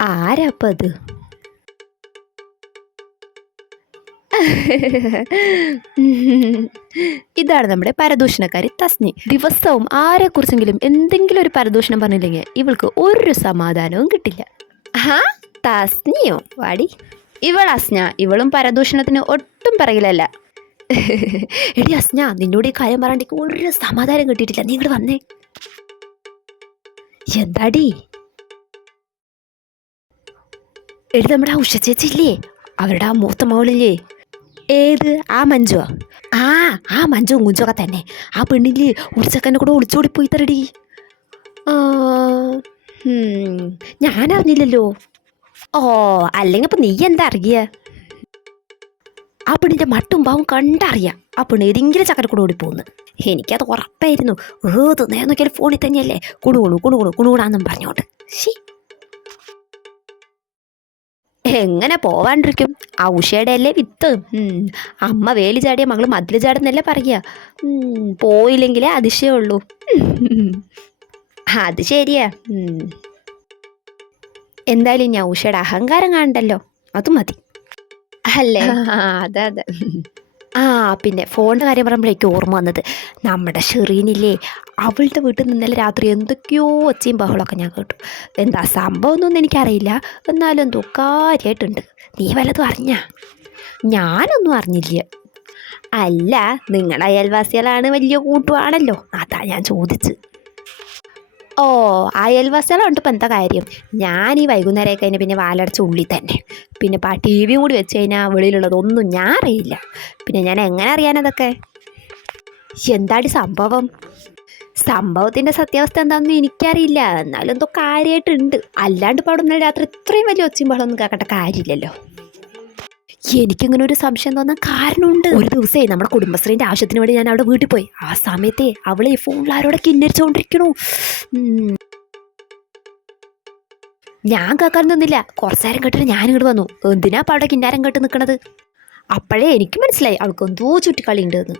ആരാപ്പത്? ഇതാണ് നമ്മുടെ പരദൂഷണക്കാരി തസ്നി. ദിവസവും ആരെക്കുറിച്ചെങ്കിലും എന്തെങ്കിലും ഒരു പരദൂഷണം പറഞ്ഞില്ലെങ്കിൽ ഇവൾക്ക് ഒരു സമാധാനവും കിട്ടില്ല. ഹാ, തസ്നിയോ? വാടി. ഇവൾ അസ്ന. ഇവളും പരദൂഷണത്തിന് ഒട്ടും പിറകിലല്ല. എടി അസ്ന, നിന്നോട് ഈ കാര്യം പറയാണ്ടെങ്കിൽ ഒരു സമാധാനം കിട്ടിയിട്ടില്ല. നീ ഇങ്ങോട്ട് വന്നേ. എന്താടി? എടി, നമ്മുടെ ആ ഉഷ ചേച്ചി ഇല്ലേ, അവരുടെ ആ മൂത്ത മകളില്ലേ? ഏത്? ആ മഞ്ജുവാ? ആ മഞ്ജു മുഞ്ചൊക്കെ തന്നെ. ആ പെണ്ണില്ലേ ഒരു ചെക്കൻ്റെ കൂടെ ഒളിച്ചോടി പോയി തരടി. ഞാനറിഞ്ഞില്ലല്ലോ. ഓ, അല്ലെങ്കിൽ അപ്പം നീ എന്താ അറിയ? ആ പെണ്ണിൻ്റെ മട്ടും പാവും കണ്ടറിയാം ആ പെണ്ണ് ഏതെങ്കിലും ചക്കര കൂടെ ഓടിപ്പോന്ന്. എനിക്കത് ഉറപ്പായിരുന്നു. നേരം നോക്കിയാൽ ഫോണിൽ തന്നെയല്ലേ കുണുകുണാന്നും പറഞ്ഞോണ്ട്. എങ്ങനെ പോവാണ്ടിരിക്കും? ആ ഉഷയുടെ അല്ലേ വിത്ത്. അമ്മ വേലി ചാടിയ മകള് മതില് ചാടുന്നല്ലേ പറയുക. പോയില്ലെങ്കിലേ അതിശയമുള്ളൂ. അത് ശരിയാ. എന്തായാലും ഞാൻ ഉഷയുടെ അഹങ്കാരം കാണണ്ടല്ലോ, അത് മതി അല്ലേ? അതെ. പിന്നെ ഫോണിൻ്റെ കാര്യം പറയുമ്പോഴേക്കും ഓർമ്മ വന്നത്, നമ്മുടെ ഷെറീനില്ലേ, അവളുടെ വീട്ടിൽ നിന്നലെ രാത്രി എന്തൊക്കെയോ ഒച്ചയും ബഹളമൊക്കെ ഞാൻ കേട്ടു. എന്താ സംഭവം എന്നൊന്നും എനിക്കറിയില്ല, എന്നാലും എന്തോ കാര്യമായിട്ടുണ്ട്. നീ വല്ലതും അറിഞ്ഞാ? ഞാനൊന്നും അറിഞ്ഞില്ല. അല്ല, നിങ്ങളുടെ അയൽവാസികളാണ്, വലിയ കൂട്ടുവാണല്ലോ, അതാ ഞാൻ ചോദിച്ച്. ഓ, അയൽവാസികളുണ്ട്. ഇപ്പം എന്താ കാര്യം? ഞാൻ ഈ വൈകുന്നേരമൊക്കെ കഴിഞ്ഞാൽ പിന്നെ വാലടച്ച ഉള്ളിൽ തന്നെ. പിന്നെ ടി വിയും കൂടി വെച്ച് കഴിഞ്ഞാൽ വെളിയിലുള്ളതൊന്നും ഞാൻ അറിയില്ല. പിന്നെ ഞാൻ എങ്ങനെ അറിയാനതൊക്കെ? എന്താടി സംഭവം? സംഭവത്തിൻ്റെ സത്യാവസ്ഥ എന്താണെന്ന് എനിക്കറിയില്ല, എന്നാലും എന്തോ കാര്യമായിട്ടുണ്ട്. അല്ലാണ്ട് ഇപ്പോൾ അവിടെ നിന്ന് രാത്രി ഇത്രയും വലിയ ഒച്ചയും ബഹളമൊന്നും കേൾക്കേണ്ട കാര്യമില്ലല്ലോ. എനിക്കിങ്ങനെ ഒരു സംശയം തോന്നാൻ കാരണമുണ്ട്. ഒരു ദിവസമേ നമ്മുടെ കുടുംബശ്രീൻ്റെ ആവശ്യത്തിന് വേണ്ടി ഞാൻ അവിടെ വീട്ടിൽ പോയി. ആ സമയത്തെ അവളെ ഫോണിൽ ആരോടെ കിന്നരിച്ചുകൊണ്ടിരിക്കണു. ഞാൻ കേൾക്കാൻ നിന്നില്ല. കുറച്ചു നേരം കേട്ടിട്ട് ഞാനിങ്ങോട്ട് വന്നു. എന്തിനാ അപ്പം അവിടെ കിന്നാരം കേട്ട് നിൽക്കണത്? അപ്പോഴേ എനിക്ക് മനസ്സിലായി അവൾക്ക് എന്തോ ചുറ്റിക്കളി ഉണ്ടെന്ന്.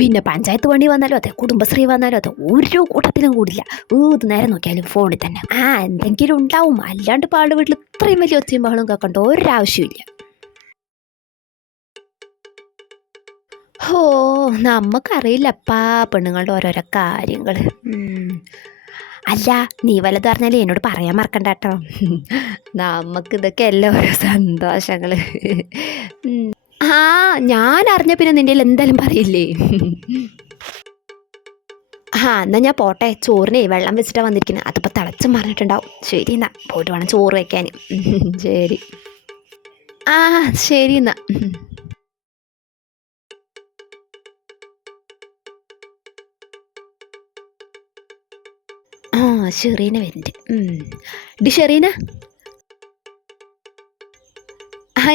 പിന്നെ പഞ്ചായത്ത് വണ്ടി വന്നാലും അതെ, കുടുംബശ്രീ വന്നാലും അതെ, ഒരു കൂട്ടത്തിലും കൂടില്ല. നേരം നോക്കിയാലും ഫോണിൽ തന്നെ. എന്തെങ്കിലും ഉണ്ടാവും. അല്ലാണ്ട് പാളുടെ വീട്ടിൽ ഇത്രയും വലിയ ഒച്ചയും ബഹളവും കേൾക്കേണ്ട ഒരാവശ്യമില്ല. നമുക്കറിയില്ലപ്പാ പെണ്ണുങ്ങളുടെ ഓരോരോ കാര്യങ്ങൾ. അല്ല, നീ വല്ലതും അറിഞ്ഞാലേ എന്നോട് പറയാൻ മറക്കണ്ട കേട്ടോ. നമുക്കിതൊക്കെ എല്ലാം ഓരോ സന്തോഷങ്ങൾ. ഞാൻ അറിഞ്ഞ പിന്നെ നിൻ്റെ എന്തായാലും പറയില്ലേ? എന്നാൽ ഞാൻ പോട്ടെ. ചോറിനെ വെള്ളം വെച്ചിട്ടാണ് വന്നിരിക്കുന്നത്. അതിപ്പോൾ തിളച്ചും പറഞ്ഞിട്ടുണ്ടാവും. ശരി, എന്നാ പോയിട്ട് വേണം ചോറ് വയ്ക്കാൻ. ശരി. ശരി എന്നാ. ഷെറീന വരുന്നുണ്ട്. ഡി ഷെറീന.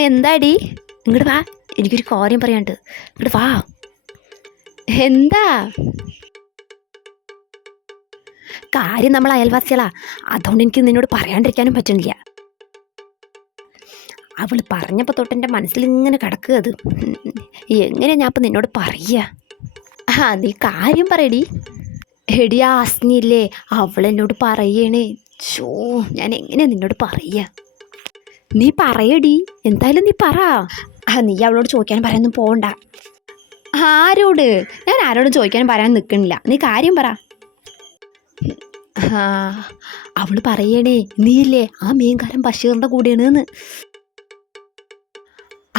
എന്താടി? ഇങ്ങോട്ട് വാ, എനിക്കൊരു കാര്യം പറയാനുണ്ട്. ഇങ്ങോട്ട് വാ. എന്താ കാര്യം? നമ്മൾ അയൽവാസികളാ, അതുകൊണ്ട് എനിക്ക് നിന്നോട് പറയാണ്ടിരിക്കാനും പറ്റുന്നില്ല. അവൾ പറഞ്ഞപ്പോൾ തൊട്ട് എൻ്റെ മനസ്സിൽ ഇങ്ങനെ കിടക്കുക. അത് എങ്ങനെയാ ഞാൻ ഇപ്പം നിന്നോട് പറയുക? നീ കാര്യം പറയടി. എടി, ആ അസ്നിയില്ലേ, അവളെന്നോട് പറയണേ. ഞാൻ എങ്ങനെയാ നിന്നോട് പറയുക? നീ പറയടി, എന്തായാലും നീ പറ. നീ അവളോട് ചോദിക്കാനും പറയാനൊന്നും പോകണ്ട. ആരോട്? ഞാൻ ആരോടും ചോദിക്കാനും പറയാൻ നിൽക്കണില്ല. നീ കാര്യം പറ. അവൾ പറയണേ, നീയില്ലേ ആ മീൻകാരൻ ബഷീറിൻ്റെ കൂടെയാണെന്ന്.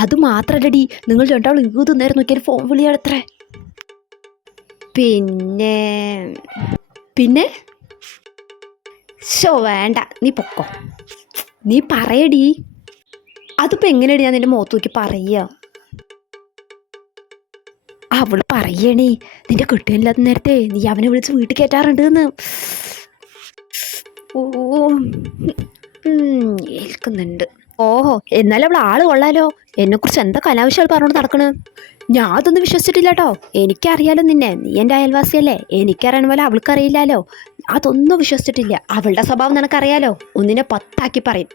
അത് മാത്രല്ലടി, നിങ്ങൾ രണ്ടാളും ഇങ്ങോട്ട് നേരം നോക്കിയാൽ ഫോൺ വിളിയാടത്രേ. പിന്നെ വേണ്ട, നീ പൊക്കോ. നീ പറയടി. അതിപ്പോൾ എങ്ങനെയാണ് ഞാൻ നിന്റെ മുഖത്ത് നോക്കി പറയുക? അവൾ പറയണേ, നിന്റെ കെട്ടില്ലാത്ത നേരത്തെ നീ അവനെ വിളിച്ച് വീട്ടിൽ കയറ്റാറുണ്ടെന്ന്. ഏൽക്കുന്നുണ്ട്. ഓഹോ, എന്നാലും അവൾ ആള് കൊള്ളാലോ. എന്നെക്കുറിച്ച് എന്തൊക്കെ അനാവശ്യങ്ങൾ പറഞ്ഞോണ്ട് നടക്കണ്. ഞാൻ അതൊന്നും വിശ്വസിച്ചിട്ടില്ല കേട്ടോ. എനിക്കറിയാലോ നിന്നെ, നീ എൻ്റെ അയൽവാസിയല്ലേ. എനിക്കറിയണ പോലെ അവൾക്കറിയില്ലല്ലോ. അതൊന്നും വിശ്വസിച്ചിട്ടില്ല. അവളുടെ സ്വഭാവം നിനക്കറിയാലോ, ഒന്നിനെ 10 ആക്കി പറയും.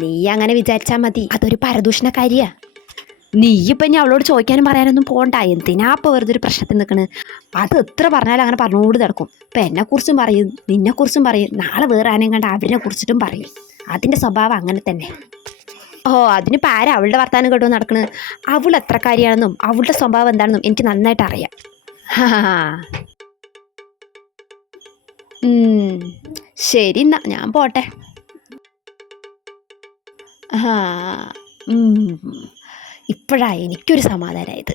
നീ അങ്ങനെ വിചാരിച്ചാൽ മതി. അതൊരു പരദൂഷണക്കാരിയാ. നീ ഇപ്പം ഇനി അവളോട് ചോദിക്കാനും പറയാനൊന്നും പോകണ്ട. എന്തിനാ ഇപ്പോൾ വെറുതെ ഒരു പ്രശ്നത്തിൽ നിൽക്കണ്? അത് എത്ര പറഞ്ഞാലും അങ്ങനെ പറഞ്ഞുകൊണ്ട് നടക്കും. ഇപ്പം എന്നെക്കുറിച്ചും പറയും, നിന്നെക്കുറിച്ചും പറയും, നാളെ വേറെ ആരെയും കണ്ട അവരെ കുറിച്ചിട്ടും പറയും. അതിൻ്റെ സ്വഭാവം അങ്ങനെ തന്നെ. ഓ, അതിനിപ്പോൾ ആരാ അവളുടെ വർത്താനം കേട്ടോ നടക്കണ്? അവൾ എത്രക്കാരിയാണെന്നും അവളുടെ സ്വഭാവം എന്താണെന്നും എനിക്ക് നന്നായിട്ട് അറിയാം. ശരി എന്നാ ഞാൻ പോട്ടെ. ഇപ്പോഴാ എനിക്കൊരു സമാധാനമായത്.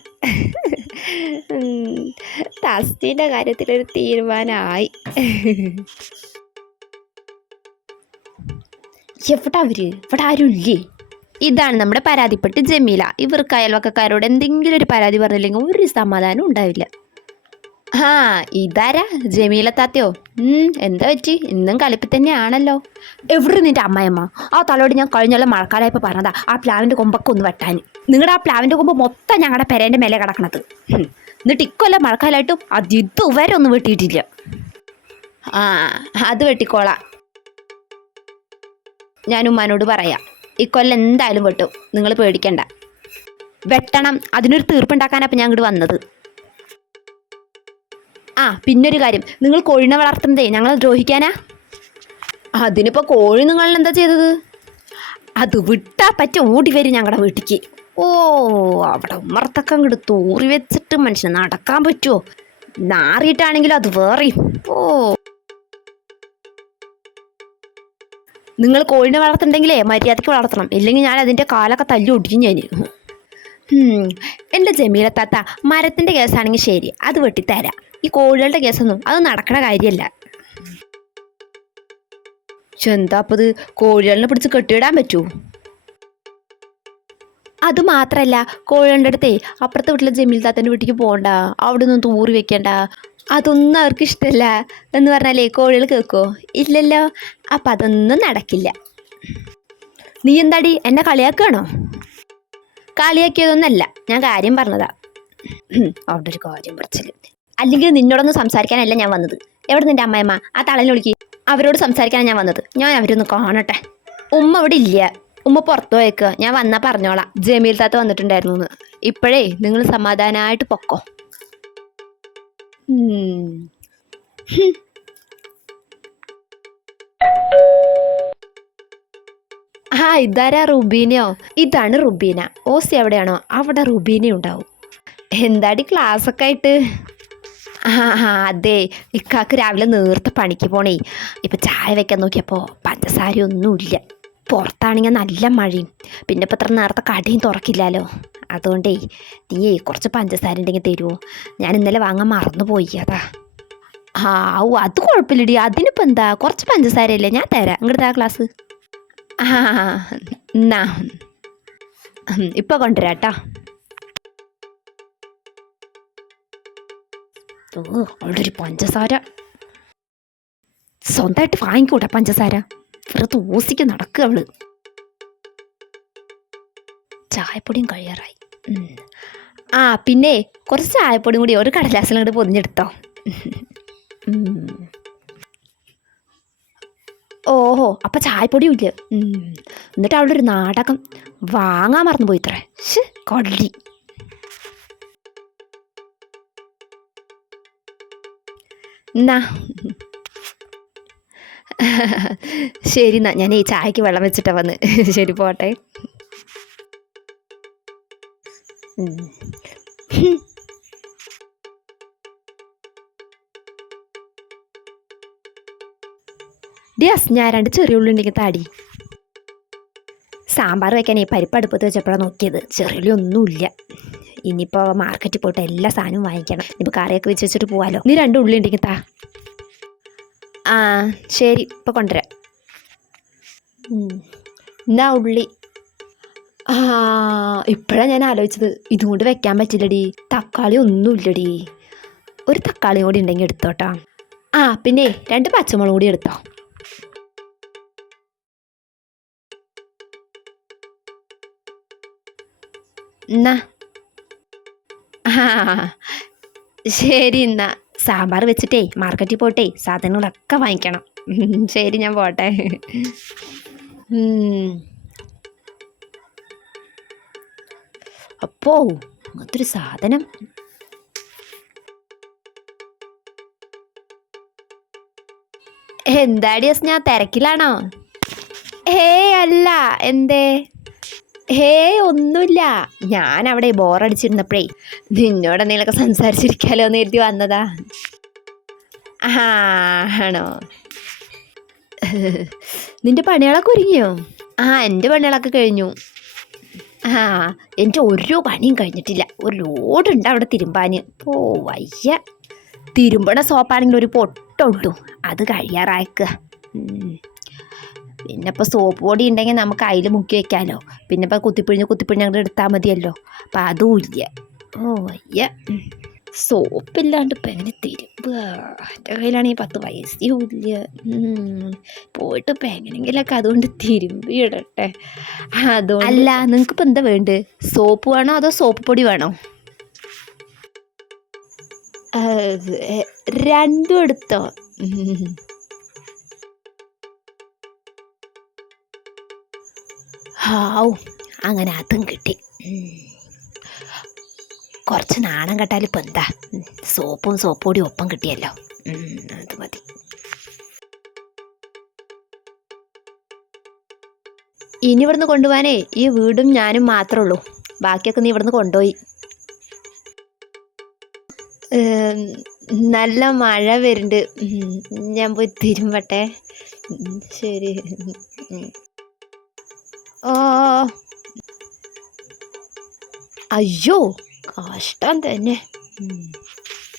തസ്തിൻ്റെ കാര്യത്തിലൊരു തീരുമാനമായി. എവിടെ അവര്? ഇവിടെ ആരും ഇല്ലേ? ഇതാണ് നമ്മുടെ പരാതിപ്പെട്ട് ജമീല. ഇവർക്ക് അയൽവക്കക്കാരോട് എന്തെങ്കിലും ഒരു പരാതി പറഞ്ഞില്ലെങ്കിൽ ഒരു സമാധാനം ഉണ്ടാവില്ല. ഇതാരാ? ജമീല താത്തയോ? എന്താ പറ്റി? ഇന്നും കളിപ്പിൽ തന്നെയാണല്ലോ. എവിടെ നിന്റെ അമ്മയമ്മ? ആ തലോട് ഞാൻ കഴിഞ്ഞുള്ള മഴക്കാലമായപ്പോൾ പറഞ്ഞതാ ആ പ്ലാവിൻ്റെ കൊമ്പൊക്കെ ഒന്ന് വെട്ടാൻ. നിങ്ങളുടെ ആ പ്ലാവിൻ്റെ കൊമ്പ് മൊത്തം ഞങ്ങളുടെ പെരേൻ്റെ മേലെ കിടക്കണത്. എന്നിട്ട് ഇക്കൊല്ല മഴക്കാലമായിട്ടും അത് ഇതുവരെ ഒന്നും വെട്ടിയിട്ടില്ല. അത് വെട്ടിക്കോളാം. ഞാൻ ഉമ്മാനോട് പറയാം. ഇക്കൊല്ലം എന്തായാലും വെട്ടും, നിങ്ങൾ പേടിക്കണ്ട. വെട്ടണം, അതിനൊരു തീർപ്പുണ്ടാക്കാനപ്പം ഞാൻ ഇങ്ങോട്ട് വന്നത്. പിന്നൊരു കാര്യം, നിങ്ങൾ കോഴിനെ വളർത്തുന്നതേ ഞങ്ങൾ ദ്രോഹിക്കാനാ? അതിനിപ്പോൾ കോഴി നിങ്ങൾ എന്താ ചെയ്തത്? അത് വിട്ടാ പറ്റി ഓടി വരും ഞങ്ങളുടെ വീട്ടിലേക്ക്. അവിടെ ഉമ്മർത്തൊക്കെ അങ്ങോട്ട് തൂറി വെച്ചിട്ട് മനുഷ്യന് നടക്കാൻ പറ്റുമോ? നാറിയിട്ടാണെങ്കിലും അത് വേറെയും. നിങ്ങൾ കോഴിനെ വളർത്തുന്നുണ്ടെങ്കിലേ മര്യാദയ്ക്ക് വളർത്തണം, ഇല്ലെങ്കിൽ ഞാൻ അതിൻ്റെ കാലൊക്കെ തല്ലി ഒടിക്കും ഞാൻ. എൻ്റെ ജമീല താത്ത, മരത്തിൻ്റെ കേസാണെങ്കിൽ ശരി, അത് വെട്ടിത്തരാം. ഈ കോഴികളുടെ കേസൊന്നും അത് നടക്കണ കാര്യമല്ല. എന്താപ്പത്, കോഴികളിനെ പിടിച്ച് കെട്ടിയിടാൻ പറ്റുമോ? അത് മാത്രമല്ല, കോഴികളുടെ അടുത്തേ അപ്പുറത്തെ വീട്ടിലെ ജമീൽ താത്തൻ്റെ വീട്ടിലേക്ക് പോകണ്ട, അവിടെ ഒന്നും തൂറി വെക്കണ്ട, അതൊന്നും അവർക്ക് ഇഷ്ടമല്ല എന്ന് പറഞ്ഞാലേ കോഴികൾ കേൾക്കുമോ? ഇല്ലല്ലോ. അപ്പം അതൊന്നും നടക്കില്ല. നീ എന്താടി എന്നെ കളിയാക്കുകയാണോ? കളിയാക്കിയതൊന്നല്ല, ഞാൻ കാര്യം പറഞ്ഞതാ. അവിടെ ഒരു കാര്യം പറച്ചില്ല. അല്ലെങ്കിൽ നിന്നോടൊന്നും സംസാരിക്കാനല്ല ഞാൻ വന്നത്. എവിടെ നിന്റെ അമ്മയമ്മ? ആ തളനെ വിളിക്ക്. അവരോട് സംസാരിക്കാനാണ് ഞാൻ വന്നത്. ഞാൻ അവരൊന്ന് കാണട്ടെ. ഉമ്മ ഇവിടെ ഇല്ല, ഉമ്മ പുറത്തു പോയേക്കുക. ഞാൻ വന്നാൽ പറഞ്ഞോളാം ജമീൽ താത്ത വന്നിട്ടുണ്ടായിരുന്നു എന്ന്. ഇപ്പോഴേ നിങ്ങൾ സമാധാനമായിട്ട് പൊക്കോ. ഇതാരാ? റുബീനയോ? ഇതാണ് റുബീന. ഓസി എവിടെയാണോ അവിടെ റുബീന ഉണ്ടാവും. എന്താടി ക്ലാസ്സൊക്കെ ആയിട്ട്? അതെ, ഇക്കാക്ക് രാവിലെ നേരത്തെ പണിക്ക് പോണേ. ഇപ്പം ചായ വെക്കാൻ നോക്കിയപ്പോൾ പഞ്ചസാരയൊന്നുമില്ല. പുറത്താണെങ്കിൽ നല്ല മഴയും, പിന്നെ ഇപ്പം ഇത്ര നേരത്തെ കടയും തുറക്കില്ലല്ലോ. അതുകൊണ്ടേ നീയേ കുറച്ച് പഞ്ചസാര ഉണ്ടെങ്കിൽ തരുമോ? ഞാൻ ഇന്നലെ വാങ്ങാൻ മറന്നുപോയി, അതാ. അത് കുഴപ്പമില്ലടി, അതിനിപ്പോൾ എന്താ, കുറച്ച് പഞ്ചസാരയല്ലേ, ഞാൻ തരാം. ഇങ്ങോട്ട് താ ഗ്ലാസ്. എന്നാ ഇപ്പം കൊണ്ടുവരാം കേട്ടോ. അവിടെ ഒരു പഞ്ചസാര സ്വന്തമായിട്ട് വാങ്ങിക്കൂട്ടെ പഞ്ചസാര. വെറുതെ ഊസിക്ക് നടക്കുക അവള്. ചായപ്പൊടിയും കഴിയാറായി. പിന്നെ കുറച്ച് ചായപ്പൊടിയും കൂടി ഒരു കടലാസിലും കൂടി പൊതിഞ്ഞെടുത്തോ. ഓഹോ, അപ്പം ചായപ്പൊടിയും ഇല്ല. എന്നിട്ട് അവിടെ ഒരു നാടകം വാങ്ങാൻ മറന്നു പോയി ഇത്രേ. കൊള്ളി. എന്നാ ശരി, എന്നാ ഞാൻ ഈ ചായക്ക് വെള്ളം വെച്ചിട്ടാ വന്ന്. ശരി, പോട്ടെ. ഡിയാസ്, ഞാൻ 2 ചെറിയ ഉള്ളി ഉണ്ടെങ്കിൽ താടി. സാമ്പാർ വയ്ക്കാൻ ഈ പരിപ്പ് അടുപ്പത്ത് വെച്ചപ്പോഴാണ് നോക്കിയത്, ചെറിയ ഉള്ളി ഒന്നുമില്ല. ഇനിയിപ്പോൾ മാർക്കറ്റിൽ പോയിട്ട് എല്ലാ സാധനവും വാങ്ങിക്കണം. ഇപ്പോൾ കറിയൊക്കെ വെച്ച് വെച്ചിട്ട് പോവാലോ. നീ 2 ഉള്ളി ഉണ്ടെങ്കിൽ താ. ശരി, ഇപ്പോൾ കൊണ്ടുവരാം. എന്നാ ഉള്ളി. ഇപ്പോഴാണ് ഞാൻ ആലോചിച്ചത്, ഇതും കൊണ്ട് വെക്കാൻ പറ്റില്ലടി. തക്കാളി ഒന്നുമില്ലടി. ഒരു തക്കാളിയും കൂടി ഉണ്ടെങ്കിൽ എടുത്തോട്ടോ. പിന്നെ 2 പച്ചമുളക് കൂടി എടുത്തോ. എന്നാ ശരി, എന്നാ സാമ്പാർ വെച്ചിട്ടേ മാർക്കറ്റിൽ പോയിട്ടേ സാധനങ്ങളൊക്കെ വാങ്ങിക്കണം. ശരി, ഞാൻ പോട്ടെ. അപ്പോ അങ്ങനത്തെ ഒരു സാധനം. എന്താടി ഞാൻ തിരക്കിലാണോ? അല്ല. എന്തേ? ഒന്നുമില്ല. ഞാൻ അവിടെ ബോറടിച്ചിരുന്നപ്പോഴേ നിന്നോട് എന്തെങ്കിലുമൊക്കെ സംസാരിച്ചിരിക്കാലോ എന്ന് കരുതി വന്നതാ. ആണോ? നിന്റെ പണികളൊക്കെ ഒരുങ്ങിയോ? എൻ്റെ പണികളൊക്കെ കഴിഞ്ഞു. എൻ്റെ ഒരു പണിയും കഴിഞ്ഞിട്ടില്ല. ഒരു ലോഡുണ്ട് അവിടെ തിരുമ്പാൻ. വയ്യ. തിരുമ്പണ സോപ്പാണെങ്കിൽ ഒരു പൊട്ടുള്ളൂ, അത് കഴിയാറായിക്കുക. പിന്നെ ഇപ്പോൾ സോപ്പ് പൊടി ഉണ്ടെങ്കിൽ നമുക്ക് അതിൽ മുക്കി വെക്കാമല്ലോ. പിന്നെ ഇപ്പോൾ കുത്തിപ്പിഴിഞ്ഞ് അങ്ങോട്ട് എടുത്താൽ മതിയല്ലോ. അപ്പം അതും ഇല്ല. വയ്യ. സോപ്പില്ലാണ്ട് ഇപ്പം എങ്ങനെ തിരുമ്പുക? എൻ്റെ കയ്യിലാണെങ്കിൽ 10 പൈസയും ഇല്ല. പോയിട്ട് ഇപ്പം എങ്ങനെയെങ്കിലൊക്കെ അതുകൊണ്ട് തിരുമ്പിയിടട്ടെ. അതുകൊണ്ട് അല്ല, നിങ്ങൾക്കിപ്പോൾ എന്താ വേണ്ടത്? സോപ്പ് വേണോ അതോ സോപ്പ് പൊടി വേണോ? രണ്ടും എടുത്തോ. അങ്ങനെ അതും കിട്ടി. കുറച്ച് നാണം കെട്ടാലും ഇപ്പം എന്താ, സോപ്പും സോപ്പ് പൊടിയും ഒപ്പം കിട്ടിയല്ലോ, അത് മതി. ഇനി ഇവിടുന്ന് കൊണ്ടുപോകാനേ ഈ വീടും ഞാനും മാത്രമേ ഉള്ളൂ. ബാക്കിയൊക്കെ നീ ഇവിടുന്ന് കൊണ്ടുപോയി. നല്ല മഴ വരുന്നുണ്ട്, ഞാൻ പോയി തിരുമ്പട്ടെ. ശരി. അയ്യോ, കഷ്ടം തന്നെ.